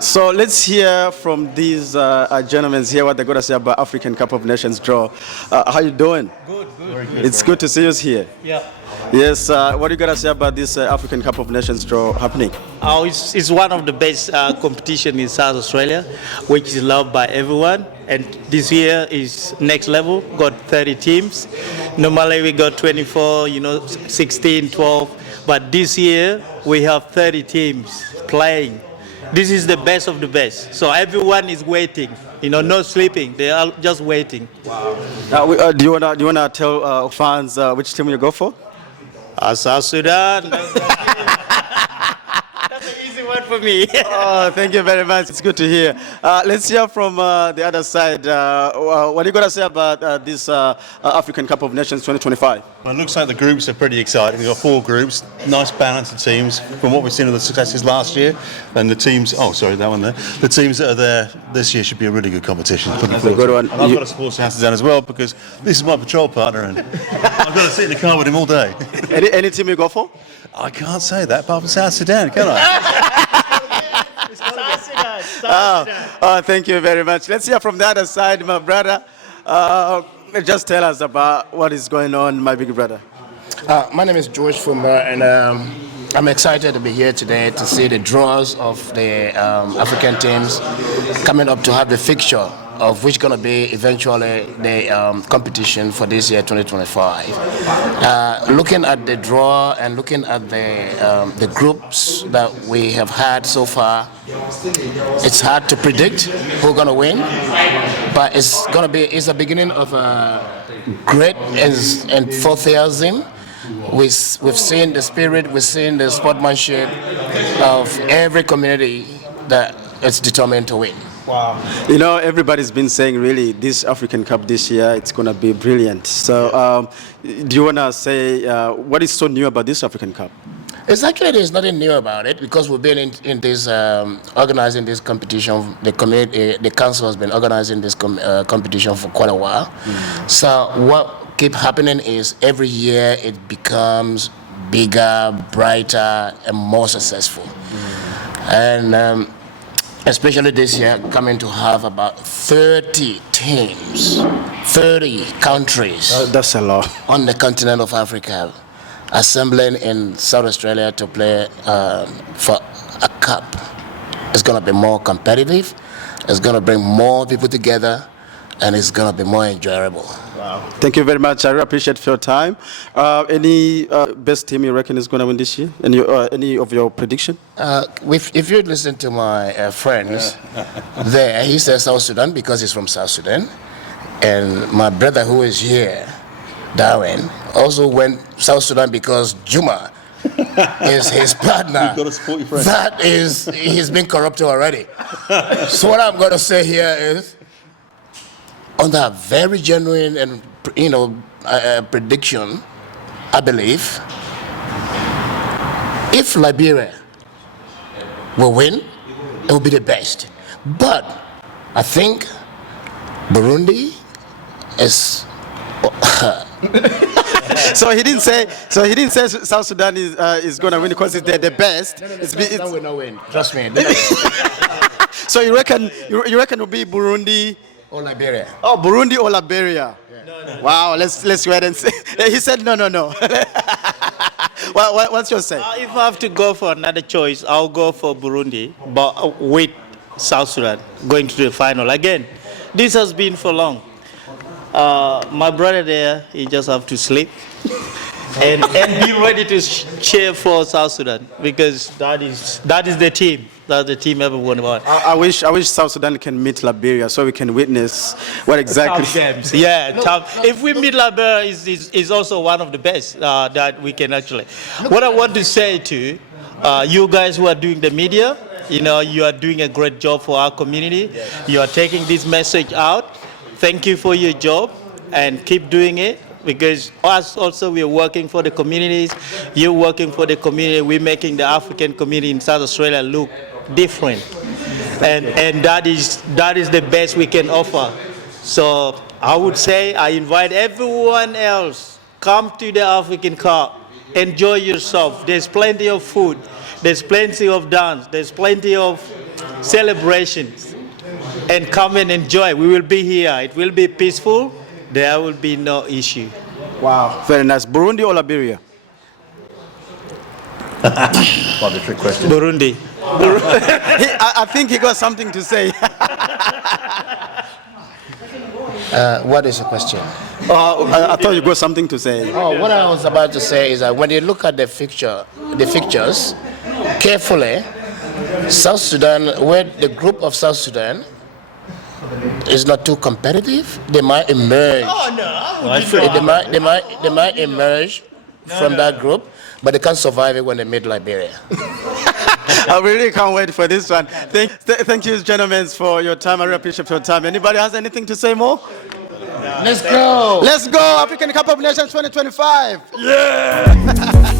So let's hear from these gentlemen here what they're going to say about African Cup of Nations draw. How you doing? Good. Very good. It's good to see you here. Yeah. Yes, what are you going to say about this African Cup of Nations draw happening? It's one of the best competition in South Australia, which is loved by everyone. And this year is next level. Got 30 teams. Normally we got 24, 16, 12. But this year we have 30 teams playing. This is the best of the best. So everyone is waiting. No sleeping. They are just waiting. Wow. Do you wanna tell fans which team you go for? South Sudan. That's an easy one for me. Oh, thank you very much. It's good to hear. Let's hear from the other side. What are you going to say about this African Cup of Nations 2025? Well, it looks like the groups are pretty exciting. We've got 4 groups, nice balance of teams from what we've seen of the successes last year. And the teams, that one there. The teams that are there this year should be a really good competition. That's a good one. And I've got to support South Sudan as well because this is my patrol partner and I've got to sit in the car with him all day. Any team you go for? I can't say that apart from South Sudan, can I? Thank you very much. Let's hear from the other side, my brother. Just tell us about what is going on, my big brother. My name is George Fumba, and I'm excited to be here today to see the draws of the African teams coming up to have the fixture of which going to be eventually the competition for this year 2025. Looking at the draw and looking at the groups that we have had so far, it's hard to predict who's going to win, but it's a beginning of a great enthusiasm. We've seen the spirit, we've seen the sportsmanship of every community that is determined to win. Wow. Everybody's been saying really this African Cup this year, it's going to be brilliant. So do you want to say what is so new about this African Cup? There's nothing new about it because we've been in this organizing this competition. The council has been organizing this competition for quite a while. Mm-hmm. So what keeps happening is every year it becomes bigger, brighter, and more successful. Mm-hmm. And especially this year, coming to have about 30 teams, 30 countries. That's a lot. On the continent of Africa, assembling in South Australia to play for a cup. It's going to be more competitive, it's going to bring more people together, and it's going to be more enjoyable. Wow. Thank you very much. I really appreciate your time. Any best team you reckon is going to win this year? Any of your prediction? If you listen to my friends there, he says South Sudan because he's from South Sudan. And my brother who is here, Darwin, also went South Sudan because Juma is his partner. You've got to support your friend. He's been corrupted already. So what I'm going to say here is, on that very genuine and prediction, I believe, if Liberia will win, it will be the best. But I think Burundi is. So he didn't say South Sudan is going to win because they're the best. Sudan will not win. Trust me. So you reckon it will be Burundi or Liberia? Oh, Burundi or Liberia? Yeah. No. Wow. Let's wait and see. He said no. What's your say? If I have to go for another choice, I'll go for Burundi, but with South Sudan going to the final again. This has been for long. My brother there, he just have to sleep and be ready to cheer for South Sudan because that is the team. That's the team everyone wants. I wish South Sudan can meet Liberia so we can witness what exactly. Tough games. Yeah, tough. If we meet Liberia, is also one of the best that we can actually. What I want to say to you guys who are doing the media, you are doing a great job for our community. You are taking this message out. Thank you for your job and keep doing it because us also we are working for the communities. You're working for the community. We're making the African community in South Australia look different, and that is the best we can offer. So I would say I invite everyone else, come to the African Cup, enjoy yourself. There's plenty of food. There's plenty of dance. There's plenty of celebrations. And come and enjoy. We will be here. It will be peaceful. There will be no issue. Wow. Very nice. Burundi or Liberia? Might be a trick question. Burundi. I think he got something to say. What is the question? I thought you got something to say. Oh, what I was about to say is that when you look at the pictures carefully, South Sudan, where the group of South Sudan is not too competitive, they might emerge. Oh, no. They might emerge from that group, but they can't survive it when they meet Liberia. I really can't wait for this one. Thank you, gentlemen, for your time. I really appreciate your time. Anybody has anything to say more? Let's go! Let's go, African Cup of Nations 2025. Yeah!